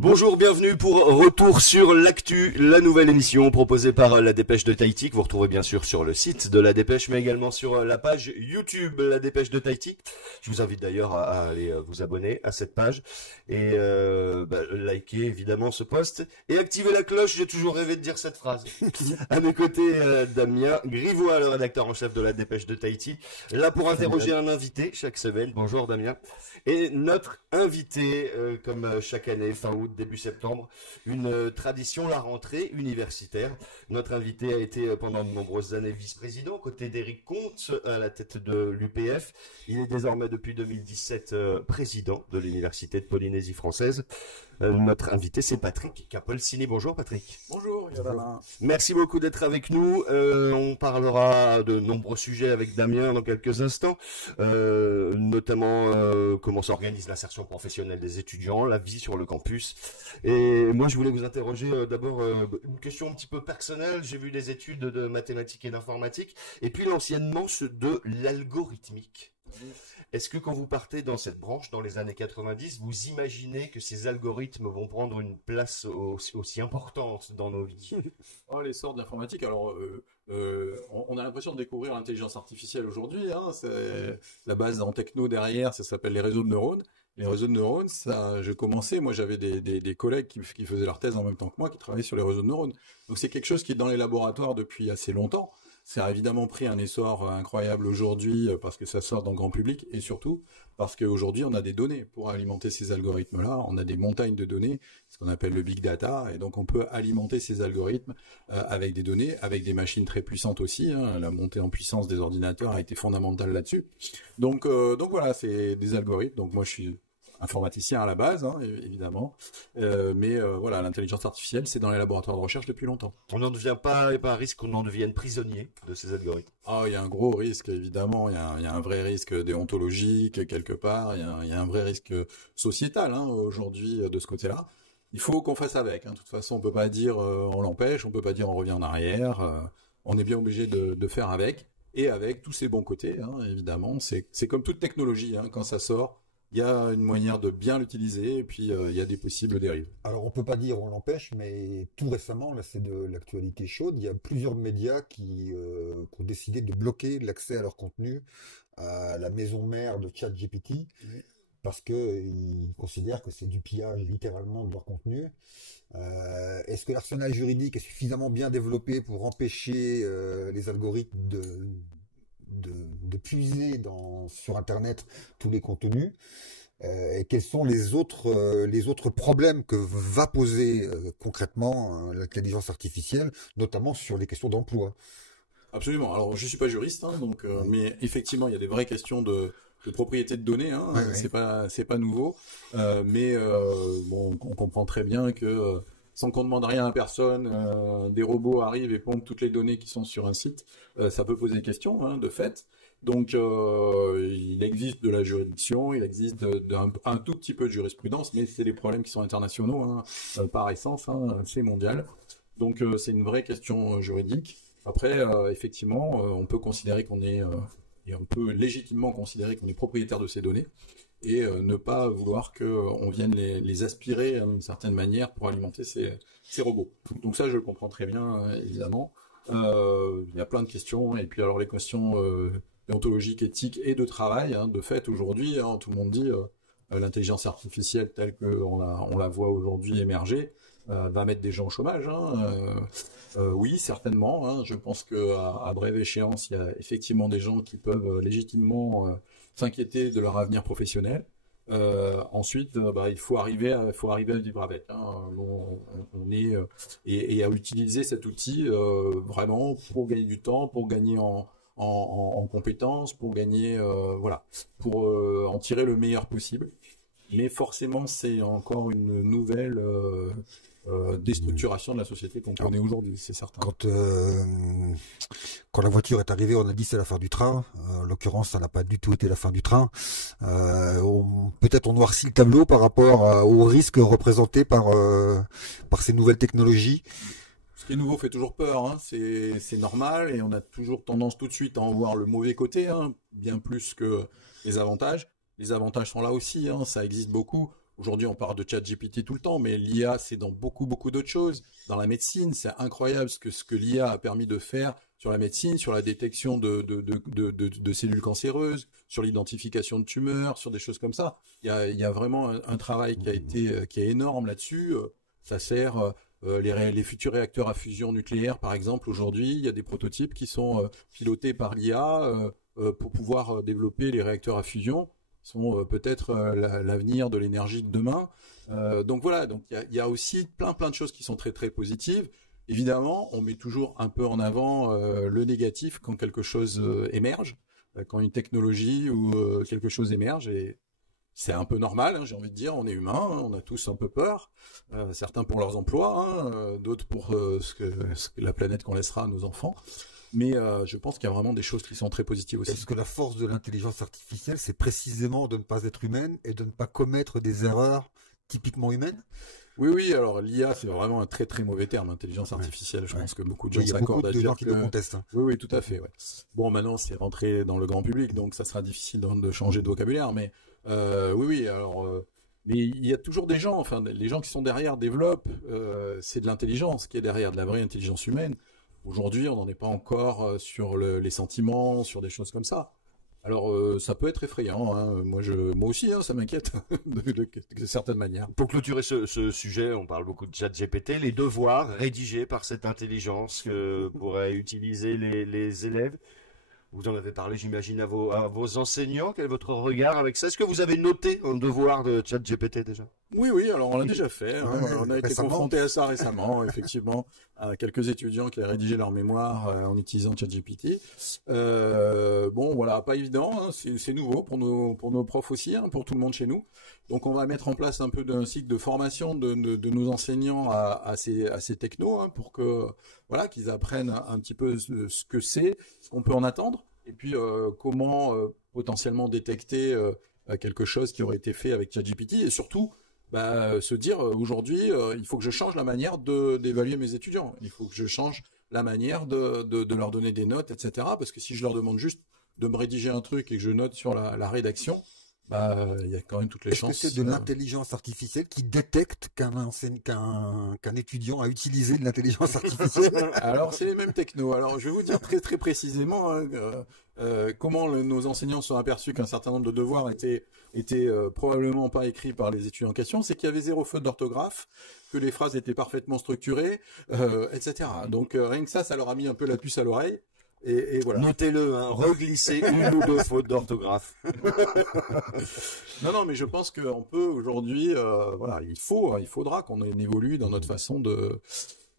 Bonjour, bienvenue pour Retour sur l'actu, la nouvelle émission proposée par La Dépêche de Tahiti, que vous retrouvez bien sûr sur le site de La Dépêche, mais également sur la page YouTube La Dépêche de Tahiti. Je vous invite d'ailleurs à aller vous abonner à cette page et liker évidemment ce post et activer la cloche. J'ai toujours rêvé de dire cette phrase. À mes côtés, Damien Grivois, le rédacteur en chef de La Dépêche de Tahiti, là pour interroger un invité chaque semaine. Bonjour Damien. Et notre invité, comme chaque année, fin août, début septembre, une tradition, la rentrée universitaire. Notre invité a été pendant de nombreuses années vice-président, aux côtés d'Éric Comte, à la tête de l'UPF. Il est désormais depuis 2017 président de l'Université de Polynésie française. Notre invité, c'est Patrick Capolsini. Bonjour Patrick. Bonjour, Yavana. Merci beaucoup d'être avec nous. On parlera de nombreux sujets avec Damien dans quelques instants, notamment comment s'organise l'insertion professionnelle des étudiants, la vie sur le campus. Et moi, je voulais vous interroger d'abord une question un petit peu personnelle. J'ai vu des études de mathématiques et d'informatique, et puis l'anciennement de l'algorithmique. Est-ce que quand vous partez dans cette branche, dans les années 90, vous imaginez que ces algorithmes vont prendre une place aussi importante dans nos vies? Oh, l'essor de l'informatique, alors on a l'impression de découvrir l'intelligence artificielle aujourd'hui, hein, c'est la base en techno derrière, ça s'appelle les réseaux de neurones. Les réseaux de neurones, ça, j'ai commencé, moi j'avais des collègues qui faisaient leur thèse en même temps que moi, qui travaillaient sur les réseaux de neurones. Donc c'est quelque chose qui est dans les laboratoires depuis assez longtemps. Ça a évidemment pris un essor incroyable aujourd'hui parce que ça sort dans le grand public et surtout parce qu'aujourd'hui on a des données pour alimenter ces algorithmes-là. On a des montagnes de données, ce qu'on appelle le big data, et donc on peut alimenter ces algorithmes avec des données, avec des machines très puissantes aussi. Hein. La montée en puissance des ordinateurs a été fondamentale là-dessus. Donc voilà, c'est des algorithmes. Donc moi je suis informaticien à la base, hein, évidemment, mais voilà, l'intelligence artificielle, c'est dans les laboratoires de recherche depuis longtemps. On n'en devient pas, il n'y a pas un risque qu'on en devienne prisonnier de ces algorithmes. Ah, il y a un gros risque, évidemment, il y a un vrai risque déontologique, quelque part, il y a un vrai risque sociétal, hein, aujourd'hui, de ce côté-là. Il faut qu'on fasse avec, hein. De toute façon, on peut pas dire on l'empêche, on peut pas dire on revient en arrière, on est bien obligé de faire avec, et avec tous ses bons côtés, hein, évidemment. C'est comme toute technologie, hein, quand ça sort, il y a une manière de bien l'utiliser et puis il y a des possibles dérives. Alors on peut pas dire on l'empêche, mais tout récemment, là c'est de l'actualité chaude, il y a plusieurs médias qui ont décidé de bloquer l'accès à leur contenu à la maison mère de ChatGPT, Oui. parce qu'ils considèrent que c'est du pillage littéralement de leur contenu. Est-ce que l'arsenal juridique est suffisamment bien développé pour empêcher les algorithmes de puiser sur Internet tous les contenus, et quels sont les autres problèmes que va poser concrètement l'intelligence artificielle, notamment sur les questions d'emploi. Absolument. Alors, je suis pas juriste, hein, donc, mais effectivement, il y a des vraies questions de propriété de données, hein, Ouais, c'est pas nouveau, mais bon, on comprend très bien que sans qu'on demande rien à personne, des robots arrivent et pompent toutes les données qui sont sur un site, ça peut poser question, hein, de fait. Donc, il existe de la juridiction, il existe un tout petit peu de jurisprudence, mais c'est des problèmes qui sont internationaux, hein, par essence, hein, c'est mondial. Donc, c'est une vraie question juridique. Après, effectivement, on peut considérer et on peut légitimement considérer qu'on est propriétaire de ces données et ne pas vouloir qu'on vienne les aspirer d'une certaine manière pour alimenter ces robots. Donc ça, je le comprends très bien, évidemment. Il y a plein de questions, et puis alors les questions déontologiques, éthiques et de travail, hein, de fait, aujourd'hui, hein, tout le monde dit l'intelligence artificielle telle qu'on la voit aujourd'hui émerger va mettre des gens au chômage, hein. Oui, certainement, hein. Je pense qu'à brève échéance, il y a effectivement des gens qui peuvent légitimement s'inquiéter de leur avenir professionnel. Ensuite, il faut arriver à vivre avec, hein. On est et à utiliser cet outil vraiment pour gagner du temps, pour gagner en compétences, pour gagner voilà, pour en tirer le meilleur possible. Mais forcément, c'est encore une nouvelle déstructuration de la société qu'on connaît aujourd'hui, c'est certain. Quand la voiture est arrivée, on a dit c'est la fin du train. En l'occurrence, ça n'a pas du tout été la fin du train. Peut-être on noircit le tableau par rapport aux risques représentés par ces nouvelles technologies. Ce qui est nouveau fait toujours peur, hein. C'est normal, et on a toujours tendance tout de suite à en voir le mauvais côté, hein, bien plus que les avantages. Les avantages sont là aussi, hein, ça existe beaucoup. Aujourd'hui, on parle de ChatGPT tout le temps, mais l'IA, c'est dans beaucoup d'autres choses. Dans la médecine, c'est incroyable ce que l'IA a permis de faire sur la médecine, sur la détection de cellules cancéreuses, sur l'identification de tumeurs, sur des choses comme ça. Il y a vraiment un travail qui est énorme là-dessus. Ça sert les futurs réacteurs à fusion nucléaire, par exemple. Aujourd'hui, il y a des prototypes qui sont pilotés par l'IA pour pouvoir développer les réacteurs à fusion. Sont peut-être l'avenir de l'énergie de demain. Donc voilà, donc il y a aussi plein de choses qui sont très très positives. Évidemment, on met toujours un peu en avant le négatif quand quelque chose émerge, quand une technologie ou quelque chose émerge, et c'est un peu normal, hein, j'ai envie de dire, on est humain, hein, on a tous un peu peur, certains pour leurs emplois, hein, d'autres pour la planète qu'on laissera à nos enfants. Mais je pense qu'il y a vraiment des choses qui sont très positives aussi. Est-ce que la force de l'intelligence artificielle, c'est précisément de ne pas être humaine et de ne pas commettre des erreurs typiquement humaines? Oui, alors l'IA, c'est vraiment un très très mauvais terme, intelligence artificielle. Je pense que beaucoup de gens s'accordent à dire. Il y a beaucoup de gens qui le contestent. Hein. Oui, tout à fait. Ouais. Bon, maintenant, c'est rentré dans le grand public, donc ça sera difficile de changer de vocabulaire. Mais oui, alors... mais il y a toujours des gens, enfin, les gens qui sont derrière développent, c'est de l'intelligence qui est derrière, de la vraie intelligence humaine. Aujourd'hui, on n'en est pas encore sur les sentiments, sur des choses comme ça. Alors, ça peut être effrayant. Hein. Moi aussi, hein, ça m'inquiète de certaines manières. Pour clôturer ce sujet, on parle beaucoup de ChatGPT, les devoirs rédigés par cette intelligence que pourraient utiliser les élèves. Vous en avez parlé, j'imagine, à vos enseignants. Quel est votre regard avec ça? Est-ce que vous avez noté un devoir de ChatGPT déjà? Oui, alors on l'a déjà fait. Hein. On a été confronté à ça récemment, effectivement, à quelques étudiants qui avaient rédigé leur mémoire en utilisant ChatGPT. Bon, voilà, pas évident. Hein. C'est nouveau pour nos profs aussi, hein, pour tout le monde chez nous. Donc on va mettre en place un peu d'un cycle de formation de nos enseignants à ces technos, hein, pour que voilà, qu'ils apprennent un petit peu ce que c'est, ce qu'on peut en attendre, et puis comment potentiellement détecter quelque chose qui aurait été fait avec ChatGPT, et surtout se dire aujourd'hui il faut que je change la manière d'évaluer mes étudiants, il faut que je change la manière de leur donner des notes, etc. Parce que si je leur demande juste de me rédiger un truc et que je note sur la rédaction, il y a quand même toutes les chances. Est-ce que c'est de l'intelligence artificielle qui détecte qu'un étudiant a utilisé de l'intelligence artificielle? Alors, c'est les mêmes technos. Alors, je vais vous dire très très précisément comment nos enseignants sont aperçus qu'un certain nombre de devoirs étaient probablement pas écrits par les étudiants en question. C'est qu'il y avait 0 faute d'orthographe, que les phrases étaient parfaitement structurées, etc. Donc, rien que ça leur a mis un peu la puce à l'oreille. Et voilà. Notez-le, hein, reglisser une ou deux fautes d'orthographe. Non, mais je pense qu'on peut aujourd'hui, voilà, il faudra qu'on évolue dans notre façon de.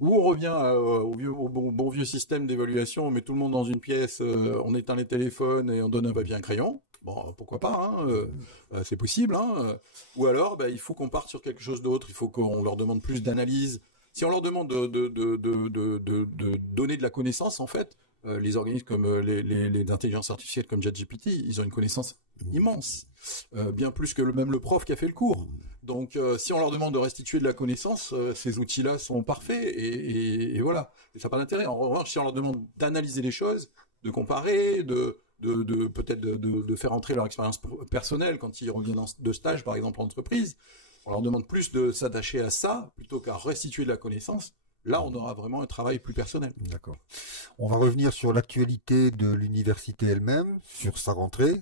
Où on revient au bon vieux système d'évaluation, on met tout le monde dans une pièce, on éteint les téléphones et on donne un papier et un crayon. Bon, pourquoi pas, hein, c'est possible. Hein, ou alors, il faut qu'on parte sur quelque chose d'autre. Il faut qu'on leur demande plus d'analyse. Si on leur demande de donner de la connaissance, en fait. Les organismes comme les intelligences artificielles comme ChatGPT, ils ont une connaissance immense, bien plus que même le prof qui a fait le cours. Donc, si on leur demande de restituer de la connaissance, ces outils-là sont parfaits et voilà. Et ça n'a pas d'intérêt. En revanche, si on leur demande d'analyser les choses, de comparer, peut-être de faire entrer leur expérience personnelle quand ils reviennent de stage, par exemple en entreprise, on leur demande plus de s'attacher à ça plutôt qu'à restituer de la connaissance. Là, on aura vraiment un travail plus personnel. D'accord. On va revenir sur l'actualité de l'université elle-même, sur sa rentrée.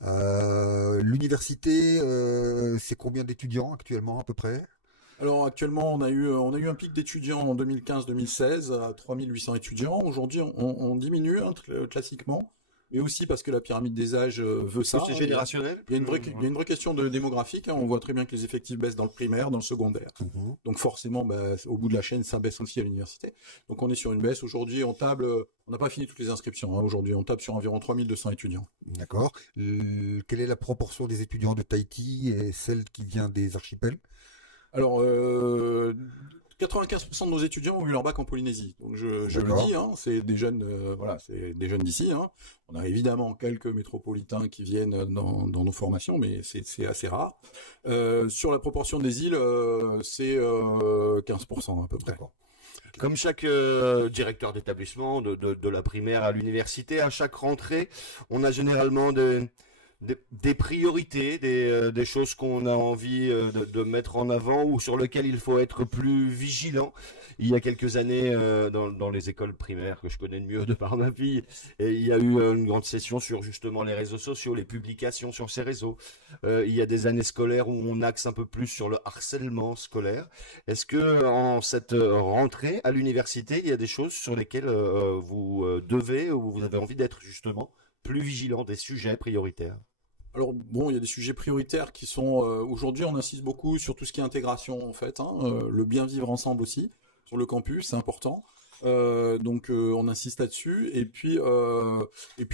L'université, c'est combien d'étudiants actuellement à peu près? Alors actuellement, on a eu un pic d'étudiants en 2015-2016 à 3800 étudiants. Aujourd'hui, on diminue classiquement. Mais aussi parce que la pyramide des âges veut ça. C'est générationnel. Il y a une vraie question démographique. Hein. On voit très bien que les effectifs baissent dans le primaire, dans le secondaire. Donc forcément, au bout de la chaîne, ça baisse aussi à l'université. Donc on est sur une baisse. Aujourd'hui, on n'a pas fini toutes les inscriptions. Hein. Aujourd'hui, on table sur environ 3200 étudiants. D'accord. Quelle est la proportion des étudiants de Tahiti et celle qui vient des archipels? Alors, 95% de nos étudiants ont eu leur bac en Polynésie. Donc je le dis, hein, c'est des jeunes, c'est des jeunes d'ici. Hein. On a évidemment quelques métropolitains qui viennent dans nos formations, mais c'est assez rare. Sur la proportion des îles, c'est 15% à peu près. D'accord. Comme chaque directeur d'établissement, de la primaire à l'université, à chaque rentrée, on a généralement des priorités, des choses qu'on a envie de mettre en avant ou sur lesquelles il faut être plus vigilant. Il y a quelques années, dans les écoles primaires que je connais de mieux de par ma fille, et il y a eu une grande session sur justement les réseaux sociaux, les publications sur ces réseaux. Il y a des années scolaires où on axe un peu plus sur le harcèlement scolaire. Est-ce que en cette rentrée à l'université, il y a des choses sur lesquelles vous devez ou vous avez envie d'être justement plus vigilant, des sujets prioritaires? Alors bon, il y a des sujets prioritaires qui sont aujourd'hui, on insiste beaucoup sur tout ce qui est intégration en fait, hein, le bien vivre ensemble aussi sur le campus, c'est important. Donc on insiste là-dessus et puis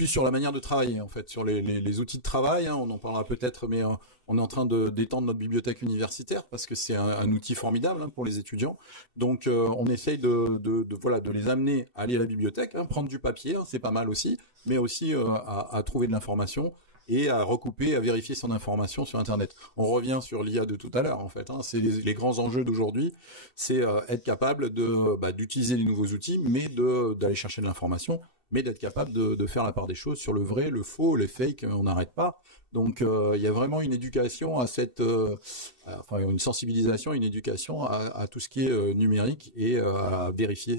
sur la manière de travailler en fait, sur les outils de travail, hein, on en parlera peut-être, mais on est en train d'étendre notre bibliothèque universitaire parce que c'est un outil formidable, hein, pour les étudiants. Donc on essaye de les amener à aller à la bibliothèque, hein, prendre du papier, hein, c'est pas mal aussi, mais aussi à trouver de l'information et à recouper, à vérifier son information sur Internet. On revient sur l'IA de tout à l'heure, en fait, hein. C'est les grands enjeux d'aujourd'hui, c'est être capable d'utiliser les nouveaux outils, mais d'aller chercher de l'information, mais d'être capable de faire la part des choses sur le vrai, le faux, les fakes, on n'arrête pas. Donc il y a vraiment une éducation à une sensibilisation, une éducation à tout ce qui est numérique et à vérifier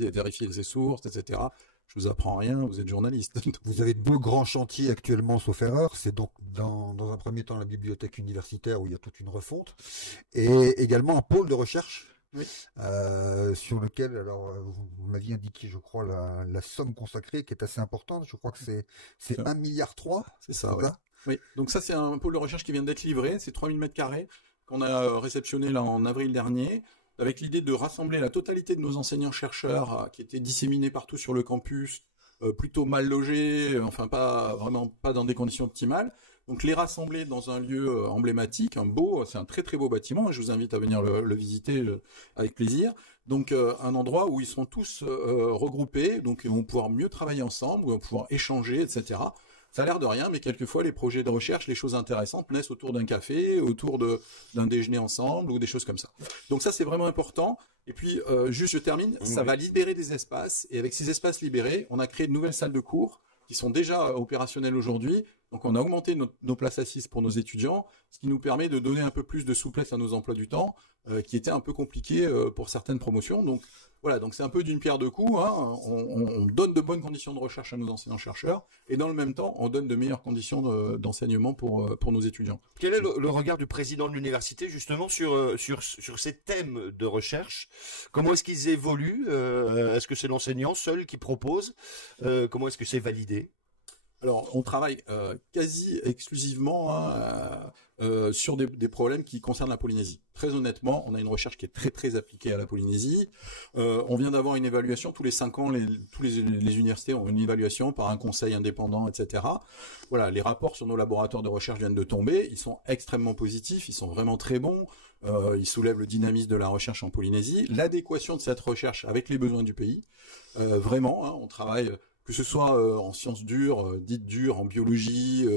ses sources, etc. Je vous apprends rien, vous êtes journaliste. Vous avez deux grands chantiers actuellement, sauf erreur. C'est donc dans un premier temps la bibliothèque universitaire où il y a toute une refonte, et également un pôle de recherche. Oui. Sur lequel, alors, vous m'aviez indiqué, je crois, la somme consacrée qui est assez importante. Je crois que c'est 1,3 milliard. C'est ça, ouais. Oui. Donc ça, c'est un pôle de recherche qui vient d'être livré. C'est 3000 m² qu'on a réceptionné là en avril dernier, avec l'idée de rassembler la totalité de nos enseignants-chercheurs qui étaient disséminés partout sur le campus, plutôt mal logés, enfin pas dans des conditions optimales. Donc les rassembler dans un lieu emblématique, c'est un très très beau bâtiment, et je vous invite à venir le visiter avec plaisir. Donc un endroit où ils seront tous regroupés, donc ils vont pouvoir mieux travailler ensemble, où ils vont pouvoir échanger, etc. Ça a l'air de rien, mais quelquefois les projets de recherche, les choses intéressantes naissent autour d'un café, autour d'un déjeuner ensemble ou des choses comme ça. Donc ça, c'est vraiment important. Et puis, juste je termine, ça va libérer des espaces, et avec ces espaces libérés, on a créé de nouvelles salles de cours qui sont déjà opérationnelles aujourd'hui. Donc on a augmenté nos places assises pour nos étudiants, ce qui nous permet de donner un peu plus de souplesse à nos emplois du temps, qui étaient un peu compliqués pour certaines promotions. Donc voilà, donc c'est un peu d'une pierre deux coups, hein. On donne de bonnes conditions de recherche à nos enseignants-chercheurs, et dans le même temps, on donne de meilleures conditions d'enseignement pour nos étudiants. Quel est le regard du président de l'université justement sur ces thèmes de recherche? Comment est-ce qu'ils évoluent? Est-ce que c'est l'enseignant seul qui propose? Comment est-ce que c'est validé? Alors, on travaille quasi exclusivement sur des problèmes qui concernent la Polynésie. Très honnêtement, on a une recherche qui est très très appliquée à la Polynésie. On vient d'avoir une évaluation tous les 5 ans. Tous les universités ont une évaluation par un conseil indépendant, etc. Voilà, les rapports sur nos laboratoires de recherche viennent de tomber. Ils sont extrêmement positifs. Ils sont vraiment très bons. Ils soulèvent le dynamisme de la recherche en Polynésie, l'adéquation de cette recherche avec les besoins du pays. Vraiment, hein, on travaille, que ce soit en sciences dures, dites dures, en biologie,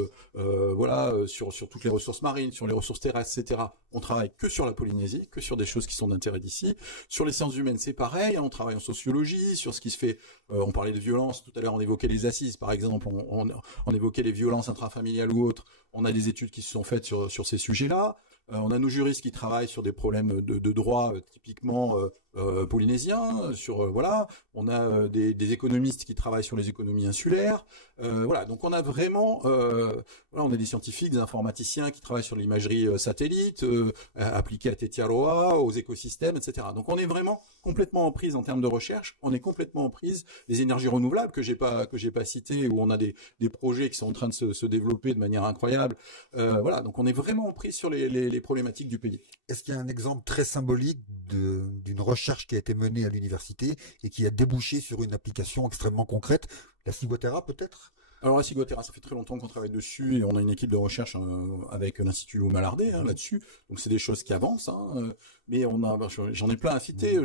sur toutes les ressources marines, sur les ressources terrestres, etc. On travaille que sur la Polynésie, que sur des choses qui sont d'intérêt d'ici. Sur les sciences humaines, c'est pareil, hein, on travaille en sociologie, sur ce qui se fait, on parlait de violence, tout à l'heure on évoquait les assises, par exemple, on évoquait les violences intrafamiliales ou autres, on a des études qui se sont faites sur ces sujets-là. On a nos juristes qui travaillent sur des problèmes de droit typiquement polynésiens. On a des économistes qui travaillent sur les économies insulaires. Donc on a vraiment, on a des scientifiques, des informaticiens qui travaillent sur l'imagerie satellite appliquée à Tetiaroa, aux écosystèmes, etc. Donc on est vraiment complètement en prise en termes de recherche. On est complètement en prise des énergies renouvelables que j'ai pas citées, où on a des projets qui sont en train de se développer de manière incroyable. Donc on est vraiment en prise sur les problématiques du pays. Est-ce qu'il y a un exemple très symbolique d'une recherche qui a été menée à l'université et qui a débouché sur une application extrêmement concrète? La Ciguatera peut-être? Alors la Ciguatera, ça fait très longtemps qu'on travaille dessus, et on a une équipe de recherche avec l'Institut Lou Malardé là-dessus. Donc c'est des choses qui avancent, mais j'en ai plein à citer.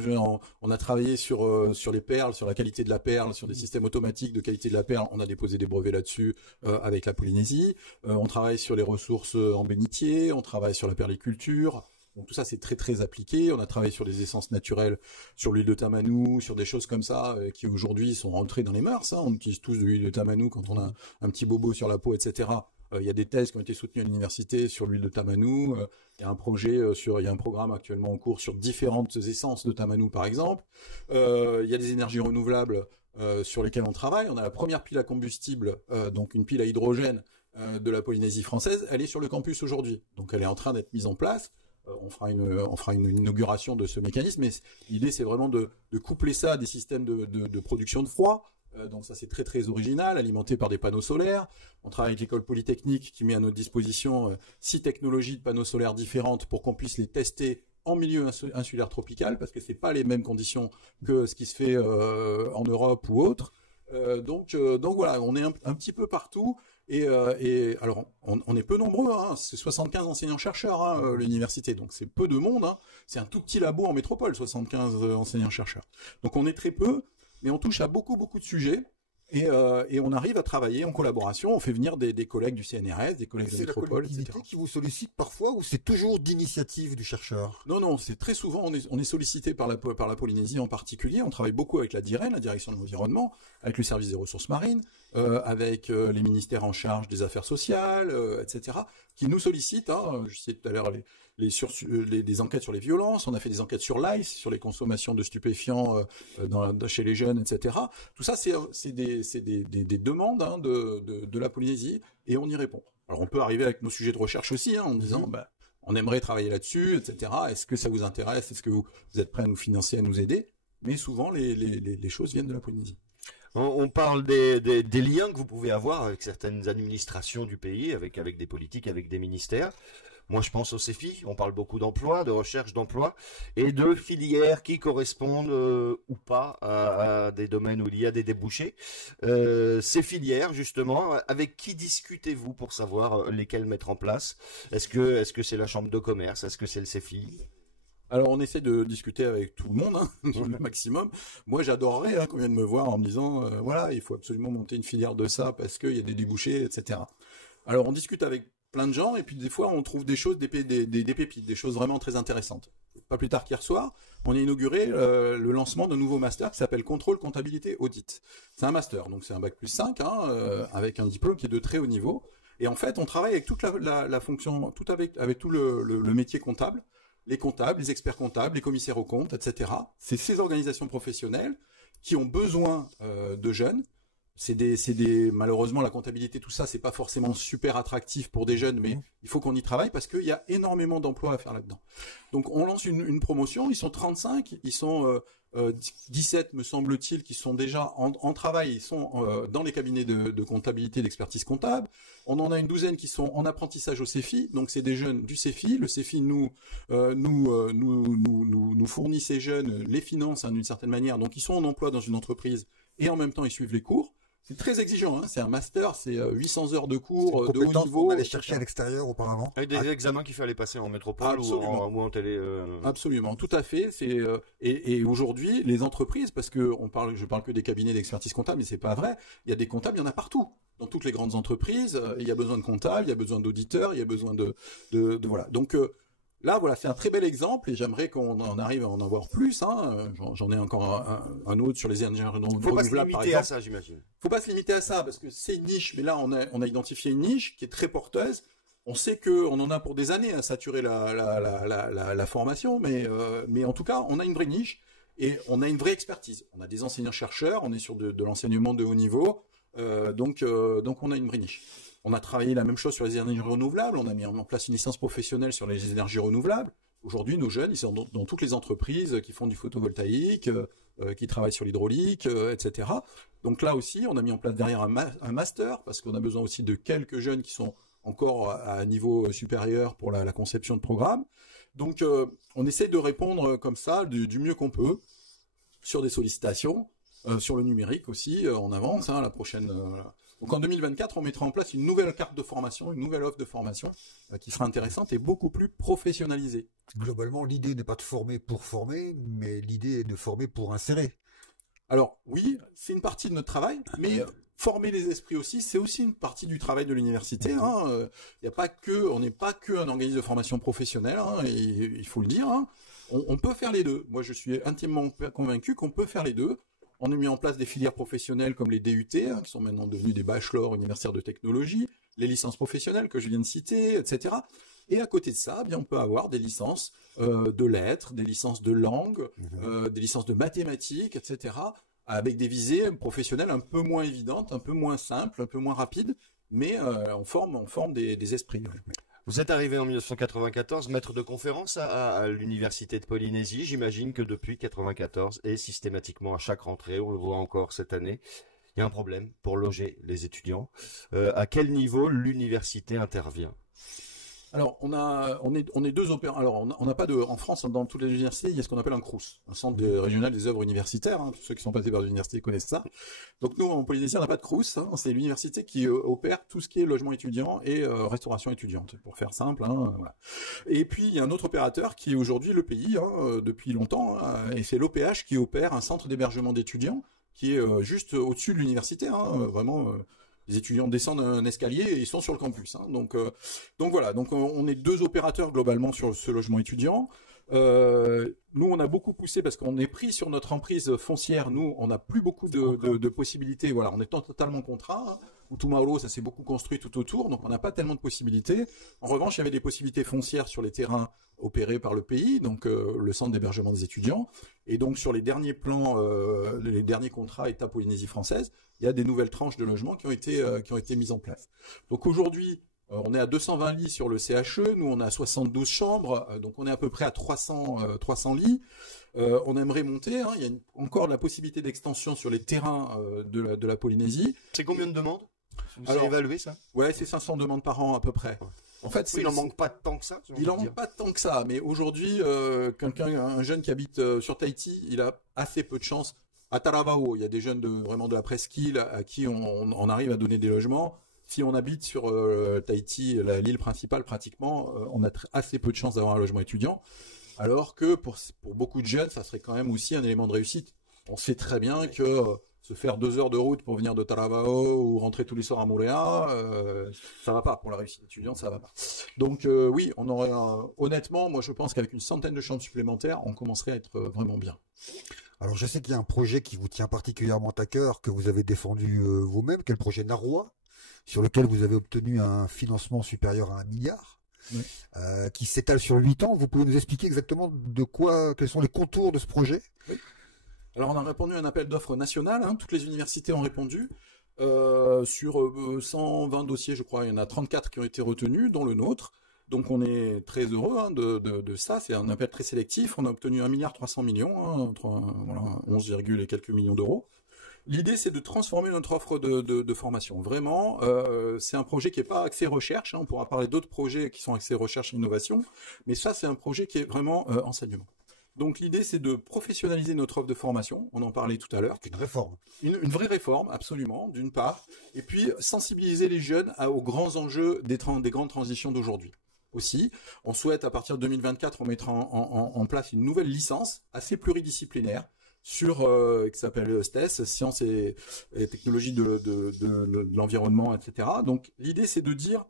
On a travaillé sur les perles, sur la qualité de la perle, sur des systèmes automatiques de qualité de la perle. On a déposé des brevets là-dessus avec la Polynésie. On travaille sur les ressources en bénitier, on travaille sur la perliculture. Donc tout ça, c'est très très appliqué. On a travaillé sur les essences naturelles, sur l'huile de tamanou, sur des choses comme ça qui aujourd'hui sont rentrées dans les mœurs. On utilise tous de l'huile de tamanou quand on a un petit bobo sur la peau, etc. Il y a des thèses qui ont été soutenues à l'université sur l'huile de tamanou. Il y a un il y a un programme actuellement en cours sur différentes essences de tamanou, par exemple. Il y a des énergies renouvelables sur lesquelles on travaille. On a la première pile à combustible, donc une pile à hydrogène de la Polynésie française. Elle est sur le campus aujourd'hui, donc elle est en train d'être mise en place. On fera une inauguration de ce mécanisme, mais l'idée c'est vraiment de coupler ça à des systèmes de production de froid. Donc ça c'est très très original, alimenté par des panneaux solaires. On travaille avec l'école polytechnique qui met à notre disposition 6 technologies de panneaux solaires différentes pour qu'on puisse les tester en milieu insulaire tropical, parce que c'est pas les mêmes conditions que ce qui se fait en Europe ou autre. Donc voilà, on est un petit peu partout. Et alors, on est peu nombreux, hein, c'est 75 enseignants-chercheurs, hein, l'université, donc c'est peu de monde, hein, c'est un tout petit labo en métropole, 75 enseignants-chercheurs. Donc on est très peu, mais on touche à beaucoup de sujets, et on arrive à travailler en collaboration, on fait venir des collègues du CNRS, des collègues de métropole, etc. C'est la collectivité qui vous sollicite parfois, ou c'est toujours d'initiative du chercheur? Non, c'est très souvent, on est sollicité par la Polynésie en particulier, on travaille beaucoup avec la DIREN, la Direction de l'Environnement, avec le service des ressources marines, avec les ministères en charge des affaires sociales, etc., qui nous sollicitent, hein, je sais tout à l'heure, des enquêtes sur les violences, on a fait des enquêtes sur l'ICE, sur les consommations de stupéfiants chez les jeunes, etc. Tout ça, c'est des demandes, hein, de la Polynésie, et on y répond. Alors on peut arriver avec nos sujets de recherche aussi, hein, en disant, on aimerait travailler là-dessus, etc. Est-ce que ça vous intéresse? Est-ce que vous êtes prêts à nous financer, à nous aider? Mais souvent, les choses viennent de la Polynésie. On parle des liens que vous pouvez avoir avec certaines administrations du pays, avec des politiques, avec des ministères. Moi, je pense au CEFI. On parle beaucoup d'emploi, de recherche d'emploi et de filières qui correspondent ou pas à des domaines où il y a des débouchés. Ces filières, justement, avec qui discutez-vous pour savoir lesquelles mettre en place? Est-ce que c'est la Chambre de commerce? Est-ce que c'est le CEFI? Alors on essaie de discuter avec tout le monde, hein, le maximum. Moi j'adorerais qu'on vienne me voir en me disant voilà, il faut absolument monter une filière de ça parce qu'il y a des débouchés, etc. Alors on discute avec plein de gens et puis des fois on trouve des choses, des pépites, des choses vraiment très intéressantes. Pas plus tard qu'hier soir, on a inauguré le lancement d'un nouveau master qui s'appelle Contrôle, Comptabilité, Audit. C'est un master, donc c'est un bac+5, hein, avec un diplôme qui est de très haut niveau. Et en fait on travaille avec toute la fonction, avec tout le métier comptable. Les comptables, les experts comptables, les commissaires aux comptes, etc. C'est ces organisations professionnelles qui ont besoin de jeunes. Malheureusement, la comptabilité, tout ça, c'est pas forcément super attractif pour des jeunes, mais il faut qu'on y travaille parce qu'il y a énormément d'emplois à faire là-dedans. Donc, on lance une promotion. Ils sont 35, ils sont 17, me semble-t-il, qui sont déjà en travail. Ils sont dans les cabinets de comptabilité, d'expertise comptable. On en a une douzaine qui sont en apprentissage au CEFI. Donc, c'est des jeunes du CEFI. Le CEFI nous fournit ces jeunes, les finance, hein, d'une certaine manière. Donc, ils sont en emploi dans une entreprise et en même temps, ils suivent les cours. C'est très exigeant, hein. C'est un master, c'est 800 heures de cours de haut niveau. On allait chercher à l'extérieur auparavant. Avec des examens qu'il fallait passer en métropole ou en télé. Absolument, tout à fait. Et aujourd'hui, les entreprises, parce que je parle que des cabinets d'expertise comptable, mais c'est pas vrai. Il y a des comptables, il y en a partout. Dans toutes les grandes entreprises, il y a besoin de comptables, il y a besoin d'auditeurs, il y a besoin de voilà. Donc là, voilà, c'est un très bel exemple et j'aimerais qu'on en arrive à en avoir plus. Hein. J'en ai encore un autre sur les énergies renouvelables, par exemple. Faut pas se limiter à ça, j'imagine. Faut pas se limiter à ça parce que c'est une niche, mais là, on a identifié une niche qui est très porteuse. On sait qu'on en a pour des années à saturer la formation, mais en tout cas, on a une vraie niche et on a une vraie expertise. On a des enseignants-chercheurs, on est sur de l'enseignement de haut niveau, donc on a une vraie niche. On a travaillé la même chose sur les énergies renouvelables, on a mis en place une licence professionnelle sur les énergies renouvelables. Aujourd'hui, nos jeunes, ils sont dans toutes les entreprises qui font du photovoltaïque, qui travaillent sur l'hydraulique, etc. Donc là aussi, on a mis en place derrière un master, parce qu'on a besoin aussi de quelques jeunes qui sont encore à un niveau supérieur pour la conception de programmes. Donc on essaie de répondre comme ça, du mieux qu'on peut, sur des sollicitations, sur le numérique aussi, on avance, hein, la prochaine... Donc en 2024, on mettra en place une nouvelle carte de formation, une nouvelle offre de formation qui sera intéressante et beaucoup plus professionnalisée. Globalement, l'idée n'est pas de former pour former, mais l'idée est de former pour insérer. Alors oui, c'est une partie de notre travail, mais former les esprits aussi, c'est aussi une partie du travail de l'université. Hein. On n'est pas que un organisme de formation professionnelle, hein, et il faut le dire. Hein. On peut faire les deux. Moi, je suis intimement convaincu qu'on peut faire les deux. On a mis en place des filières professionnelles comme les DUT, hein, qui sont maintenant devenus des bachelors universitaires de technologie, les licences professionnelles que je viens de citer, etc. Et à côté de ça, eh bien, on peut avoir des licences de lettres, des licences de langue, des licences de mathématiques, etc., avec des visées professionnelles un peu moins évidentes, un peu moins simples, un peu moins rapides, mais on forme des esprits. Vous êtes arrivé en 1994, maître de conférence à l'université de Polynésie. J'imagine que depuis 1994 et systématiquement à chaque rentrée, on le voit encore cette année, il y a un problème pour loger les étudiants. À quel niveau l'université intervient? Alors, on est deux opérateurs. Alors, on n'a pas en France, dans toutes les universités, il y a ce qu'on appelle un CROUS, un centre régional des œuvres universitaires. Hein, tous ceux qui sont passés par l'université connaissent ça. Donc, nous, en Polynésie, on n'a pas de CROUS. Hein, c'est l'université qui opère tout ce qui est logement étudiant et restauration étudiante, pour faire simple. Hein, voilà. Et puis, il y a un autre opérateur qui est aujourd'hui le pays, depuis longtemps, hein, et c'est l'OPH qui opère un centre d'hébergement d'étudiants qui est juste au-dessus de l'université, hein, vraiment. Les étudiants descendent un escalier et ils sont sur le campus. Hein. Donc voilà, donc on est deux opérateurs globalement sur ce logement étudiant. Nous, on a beaucoup poussé parce qu'on est pris sur notre emprise foncière. Nous, on n'a plus beaucoup de possibilités. Voilà, on est totalement contraint. Hein. Utumauro, ça s'est beaucoup construit tout autour, donc on n'a pas tellement de possibilités. En revanche, il y avait des possibilités foncières sur les terrains opérés par le pays, donc le centre d'hébergement des étudiants. Et donc sur les derniers plans, les derniers contrats État Polynésie française, il y a des nouvelles tranches de logements qui ont été mises en place. Donc aujourd'hui, on est à 220 lits sur le CHE, nous on est à 72 chambres, donc on est à peu près à 300 lits. On aimerait monter, hein, il y a encore la possibilité d'extension sur les terrains de la Polynésie. C'est combien de demandes? Vous avez évalué ça? Ouais, c'est 500 demandes par an à peu près. En fait, il n'en manque pas tant que ça. Il n'en manque pas tant que ça, mais aujourd'hui, un jeune qui habite sur Tahiti, il a assez peu de chance. À Taravao, il y a des jeunes vraiment de la presqu'île à qui on arrive à donner des logements. Si on habite sur Tahiti, l'île principale, pratiquement, on a assez peu de chances d'avoir un logement étudiant. Alors que pour beaucoup de jeunes, ça serait quand même aussi un élément de réussite. On sait très bien que se faire 2 heures de route pour venir de Taravao ou rentrer tous les soirs à Moorea, ça va pas. Pour la réussite étudiante, ça va pas. Donc oui, on aurait honnêtement, moi je pense qu'avec une centaine de chambres supplémentaires, on commencerait à être vraiment bien. Alors je sais qu'il y a un projet qui vous tient particulièrement à cœur, que vous avez défendu vous-même, qui est le projet Narwa, sur lequel vous avez obtenu un financement supérieur à 1 milliard, oui. Qui s'étale sur 8 ans. Vous pouvez nous expliquer exactement quels sont les contours de ce projet? Oui. Alors on a répondu à un appel d'offres national, hein, toutes les universités ont répondu, sur 120 dossiers je crois, il y en a 34 qui ont été retenus, dont le nôtre. Donc on est très heureux hein, de ça, c'est un appel très sélectif, on a obtenu 1,3 milliard, hein, voilà, 11, et quelques millions d'euros. L'idée c'est de transformer notre offre de formation. Vraiment, c'est un projet qui n'est pas axé recherche, hein, on pourra parler d'autres projets qui sont axés recherche et innovation, mais ça c'est un projet qui est vraiment enseignement. Donc l'idée c'est de professionnaliser notre offre de formation, on en parlait tout à l'heure. Une réforme. Une vraie réforme, absolument, d'une part, et puis sensibiliser les jeunes aux grands enjeux des grandes transitions d'aujourd'hui. Aussi, on souhaite à partir de 2024, on mettra en place une nouvelle licence assez pluridisciplinaire qui s'appelle STES, Sciences et Technologies de l'environnement, etc. Donc l'idée c'est de dire,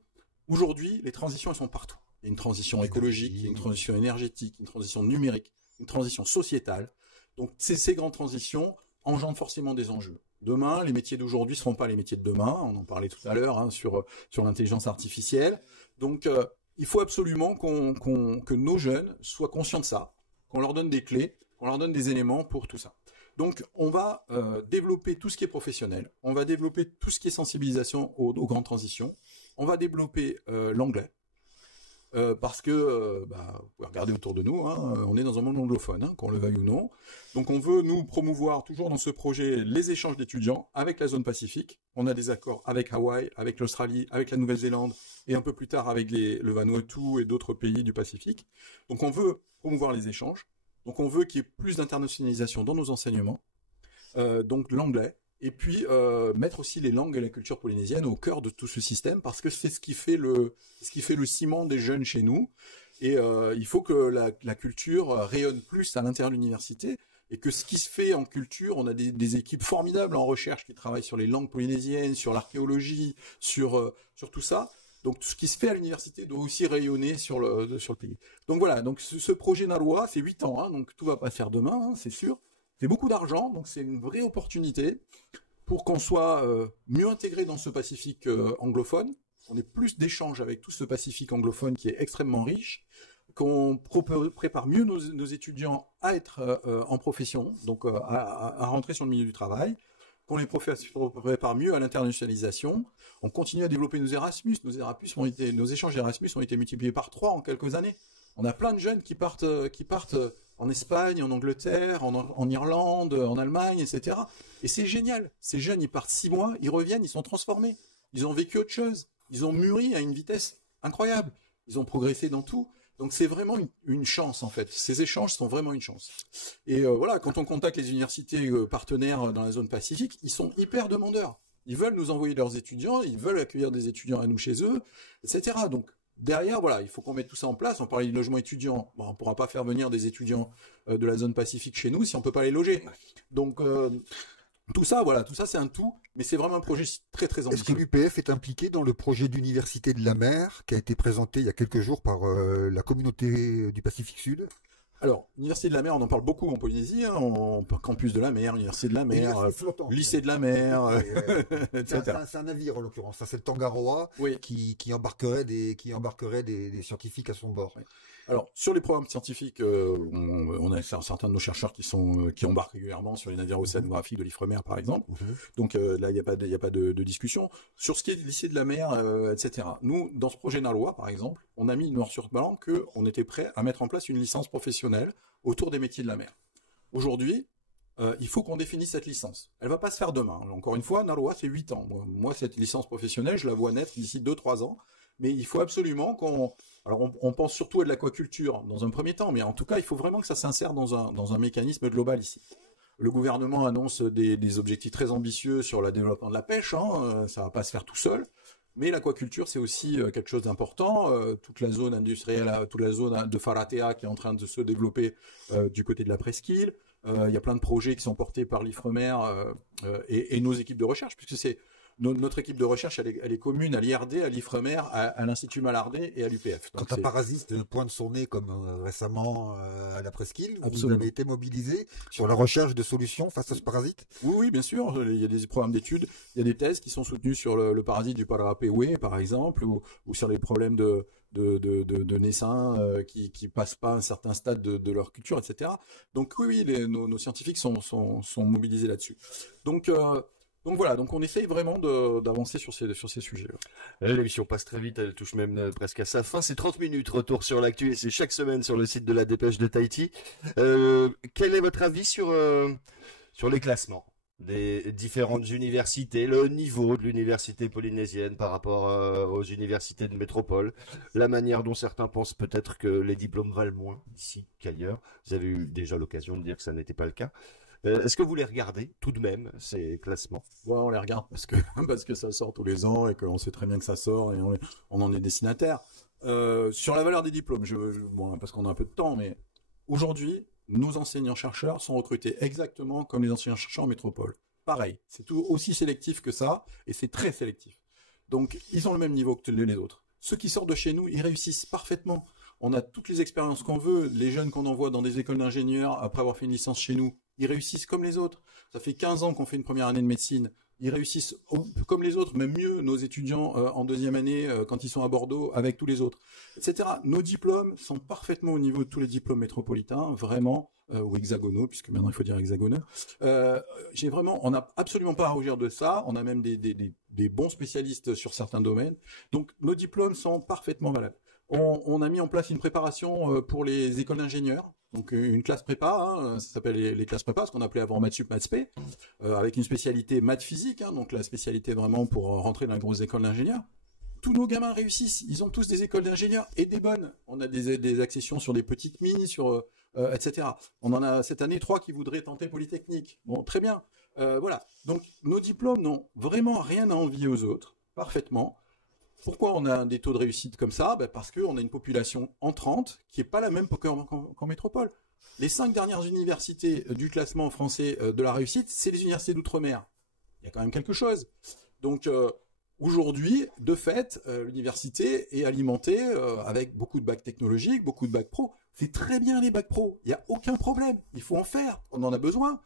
aujourd'hui, les transitions elles sont partout. Il y a une transition écologique, il y a une transition énergétique, une transition numérique, une transition sociétale. Donc ces grandes transitions engendrent forcément des enjeux. Demain, les métiers d'aujourd'hui ne seront pas les métiers de demain. On en parlait tout à l'heure hein, sur l'intelligence artificielle. Donc il faut absolument que nos jeunes soient conscients de ça, qu'on leur donne des clés, qu'on leur donne des éléments pour tout ça. Donc on va développer tout ce qui est professionnel, on va développer tout ce qui est sensibilisation aux grandes transitions, on va développer l'anglais, parce que, vous pouvez regarder autour de nous, hein, on est dans un monde anglophone, hein, qu'on le veuille ou non. Donc on veut nous promouvoir toujours dans ce projet les échanges d'étudiants avec la zone Pacifique. On a des accords avec Hawaï, avec l'Australie, avec la Nouvelle-Zélande et un peu plus tard avec le Vanuatu et d'autres pays du Pacifique. Donc on veut promouvoir les échanges. Donc on veut qu'il y ait plus d'internationalisation dans nos enseignements. Donc l'anglais. Et puis mettre aussi les langues et la culture polynésienne au cœur de tout ce système, parce que c'est ce qui fait le ciment des jeunes chez nous. Et il faut que la culture rayonne plus à l'intérieur de l'université, et que ce qui se fait en culture, on a des équipes formidables en recherche qui travaillent sur les langues polynésiennes, sur l'archéologie, sur tout ça. Donc tout ce qui se fait à l'université doit aussi rayonner sur le pays. Donc voilà, donc ce projet Narwa, c'est 8 ans, hein, donc tout va pas se faire demain, hein, c'est sûr. C'est beaucoup d'argent, donc c'est une vraie opportunité pour qu'on soit mieux intégré dans ce Pacifique anglophone. On ait plus d'échanges avec tout ce Pacifique anglophone qui est extrêmement riche, qu'on prépare mieux nos étudiants à être en profession, donc à rentrer sur le milieu du travail, qu'on les prépare mieux à l'internationalisation. On continue à développer nos Erasmus. Nos échanges Erasmus ont été multipliés par 3 en quelques années. On a plein de jeunes qui partent en Espagne, en Angleterre, en Irlande, en Allemagne, etc. Et c'est génial. Ces jeunes, ils partent 6 mois, ils reviennent, ils sont transformés. Ils ont vécu autre chose. Ils ont mûri à une vitesse incroyable. Ils ont progressé dans tout. Donc c'est vraiment une chance en fait. Ces échanges sont vraiment une chance. Et voilà, quand on contacte les universités partenaires dans la zone Pacifique, ils sont hyper demandeurs. Ils veulent nous envoyer leurs étudiants, ils veulent accueillir des étudiants à nous chez eux, etc. Donc derrière, voilà, il faut qu'on mette tout ça en place. On parlait du logement étudiant. Bon, on ne pourra pas faire venir des étudiants de la zone Pacifique chez nous si on ne peut pas les loger. Donc tout ça, voilà, tout ça c'est un tout, mais c'est vraiment un projet très très ambitieux. Est-ce que l'UPF est impliqué dans le projet d'université de la mer qui a été présenté il y a quelques jours par la communauté du Pacifique Sud? Alors, Université de la mer, on en parle beaucoup en Polynésie, hein, campus de la mer, Université de la mer, lycée de la mer, etc. C'est un navire en l'occurrence, ça c'est le Tangaroa oui. qui embarquerait des scientifiques à son bord. Oui. Alors, sur les programmes scientifiques, on a un certain de nos chercheurs qui embarquent régulièrement sur les navires océanographiques de l'Ifremer, par exemple. Donc là, il n'y a pas de discussion. Sur ce qui est du lycée de la mer, etc. Nous, dans ce projet Nalois, par exemple, on a mis noir sur blanc qu'on était prêt à mettre en place une licence professionnelle autour des métiers de la mer. Aujourd'hui, il faut qu'on définisse cette licence. Elle ne va pas se faire demain. Encore une fois, Nalois, c'est 8 ans. Moi, cette licence professionnelle, je la vois naître d'ici 2-3 ans. Mais il faut absolument qu'on... Alors, on pense surtout à de l'aquaculture dans un premier temps, mais en tout cas, il faut vraiment que ça s'insère dans un mécanisme global ici. Le gouvernement annonce des objectifs très ambitieux sur le développement de la pêche, hein, ça ne va pas se faire tout seul, mais l'aquaculture, c'est aussi quelque chose d'important. Toute la zone industrielle, toute la zone de Faratea qui est en train de se développer du côté de la presqu'île. Il y a plein de projets qui sont portés par l'Ifremer et nos équipes de recherche, puisque c'est... Notre équipe de recherche, elle est commune à l'IRD, à l'Ifremer, à l'Institut Malardais et à l'UPF. Quand un parasite pointe son nez, comme récemment à la presqu'île, vous Absolument. avez été mobilisé sur la recherche de solutions face à ce parasite? Oui, bien sûr. Il y a des programmes d'études, il y a des thèses qui sont soutenues sur le parasite du Parapewe, par exemple, ou sur les problèmes de naissins qui passent pas un certain stade de leur culture, etc. Donc oui, nos scientifiques sont mobilisés là-dessus. Donc voilà, donc on essaye vraiment d'avancer sur ces sujets-là. L'émission passe très vite, elle touche même presque à sa fin. C'est 30 minutes, retour sur l'actu, et c'est chaque semaine sur le site de la Dépêche de Tahiti. Quel est votre avis sur les classements des différentes universités, le niveau de l'université polynésienne par rapport aux universités de métropole, la manière dont certains pensent peut-être que les diplômes valent moins ici qu'ailleurs? Vous avez eu déjà l'occasion de dire que ça n'était pas le cas. Est-ce que vous les regardez tout de même, ces classements? Ouais, on les regarde parce que ça sort tous les ans et qu'on sait très bien que ça sort et on en est destinataire. Sur la valeur des diplômes, bon, parce qu'on a un peu de temps, mais aujourd'hui, nos enseignants-chercheurs sont recrutés exactement comme les enseignants-chercheurs en métropole. Pareil, c'est tout aussi sélectif que ça et c'est très sélectif. Donc, ils ont le même niveau que les autres. Ceux qui sortent de chez nous, ils réussissent parfaitement. On a toutes les expériences qu'on veut. Les jeunes qu'on envoie dans des écoles d'ingénieurs après avoir fait une licence chez nous, ils réussissent comme les autres. Ça fait 15 ans qu'on fait une première année de médecine. Ils réussissent comme les autres, même mieux, nos étudiants en deuxième année quand ils sont à Bordeaux avec tous les autres, etc. Nos diplômes sont parfaitement au niveau de tous les diplômes métropolitains, vraiment, ou hexagonaux, puisque maintenant il faut dire hexagonaux. On n'a absolument pas à rougir de ça. On a même des bons spécialistes sur certains domaines. Donc nos diplômes sont parfaitement valables. On a mis en place une préparation pour les écoles d'ingénieurs, donc une classe prépa, hein, ça s'appelle les classes prépa, ce qu'on appelait avant maths sup, maths spé, avec une spécialité maths physique, hein, donc la spécialité vraiment pour rentrer dans les grosses écoles d'ingénieurs. Tous nos gamins réussissent, ils ont tous des écoles d'ingénieurs et des bonnes. On a des accessions sur des petites mines, etc. On en a cette année 3 qui voudraient tenter Polytechnique. Bon, très bien. Voilà. Donc nos diplômes n'ont vraiment rien à envier aux autres, parfaitement. Pourquoi on a des taux de réussite comme ça? Parce qu'on a une population entrante qui n'est pas la même qu'en métropole. Les 5 dernières universités du classement français de la réussite, c'est les universités d'outre-mer. Il y a quand même quelque chose. Donc aujourd'hui, de fait, l'université est alimentée avec beaucoup de bacs technologiques, beaucoup de bacs pro. C'est très bien les bacs pro, il n'y a aucun problème. Il faut en faire, on en a besoin.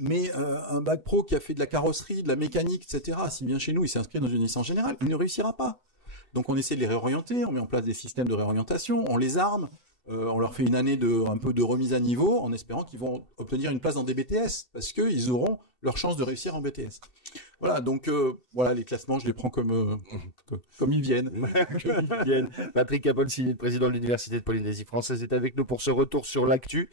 Mais un bac pro qui a fait de la carrosserie, de la mécanique, etc., s'il vient chez nous, il s'inscrit dans une licence générale, il ne réussira pas. Donc on essaie de les réorienter, on met en place des systèmes de réorientation, on les arme, on leur fait une année un peu de remise à niveau en espérant qu'ils vont obtenir une place dans des BTS parce qu'ils auront leur chance de réussir en BTS. Voilà, donc voilà, les classements, je les prends comme ils viennent. Patrick Capolsini, président de l'Université de Polynésie française, est avec nous pour ce retour sur l'actu.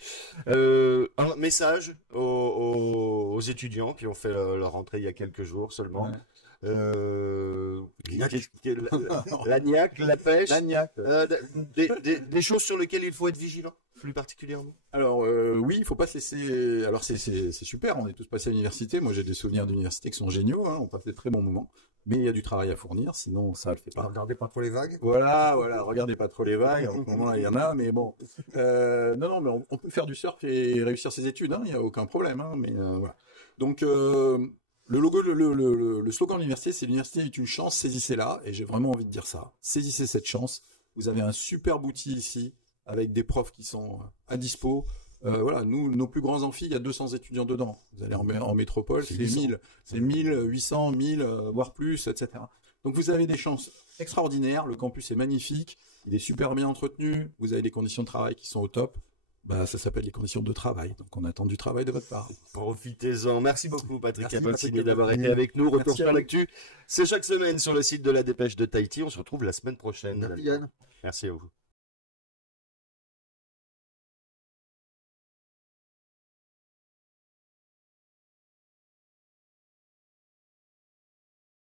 Un message aux étudiants qui ont fait leur rentrée il y a quelques jours seulement. Ouais. L'agnac, la pêche, L'agnac. des choses sur lesquelles il faut être vigilant, plus particulièrement. Alors oui, il faut pas se laisser. Alors c'est super, on est tous passés à l'université. Moi j'ai des souvenirs d'université qui sont géniaux, hein, on passe des très bons moments. Mais il y a du travail à fournir, sinon ça le fait pas. Regardez pas trop les vagues. Voilà, regardez pas trop les vagues. En ce moment il y en a, mais bon. Non, mais on peut faire du surf et réussir ses études, hein, il y a aucun problème. Hein, mais voilà. Donc le slogan de l'université, c'est l'université est une chance, saisissez-la. Et j'ai vraiment envie de dire ça. Saisissez cette chance. Vous avez un superbe outil ici, avec des profs qui sont à dispo. Voilà, nous, nos plus grands amphis, il y a 200 étudiants dedans. Vous allez en métropole, c'est 1000, c'est 800, 1000, voire plus, etc. Donc vous avez des chances extraordinaires. Le campus est magnifique, il est super bien entretenu. Vous avez des conditions de travail qui sont au top. Bah, ça s'appelle les conditions de travail. Donc, on attend du travail de votre part. Profitez-en. Merci beaucoup, Patrick Merci, Capolsini, Patrick d'avoir été Capolsini. avec nous. Retour Merci à sur vous. l'actu. C'est chaque semaine sur le site de la Dépêche de Tahiti. On se retrouve la semaine prochaine. Merci Yann. Merci à vous.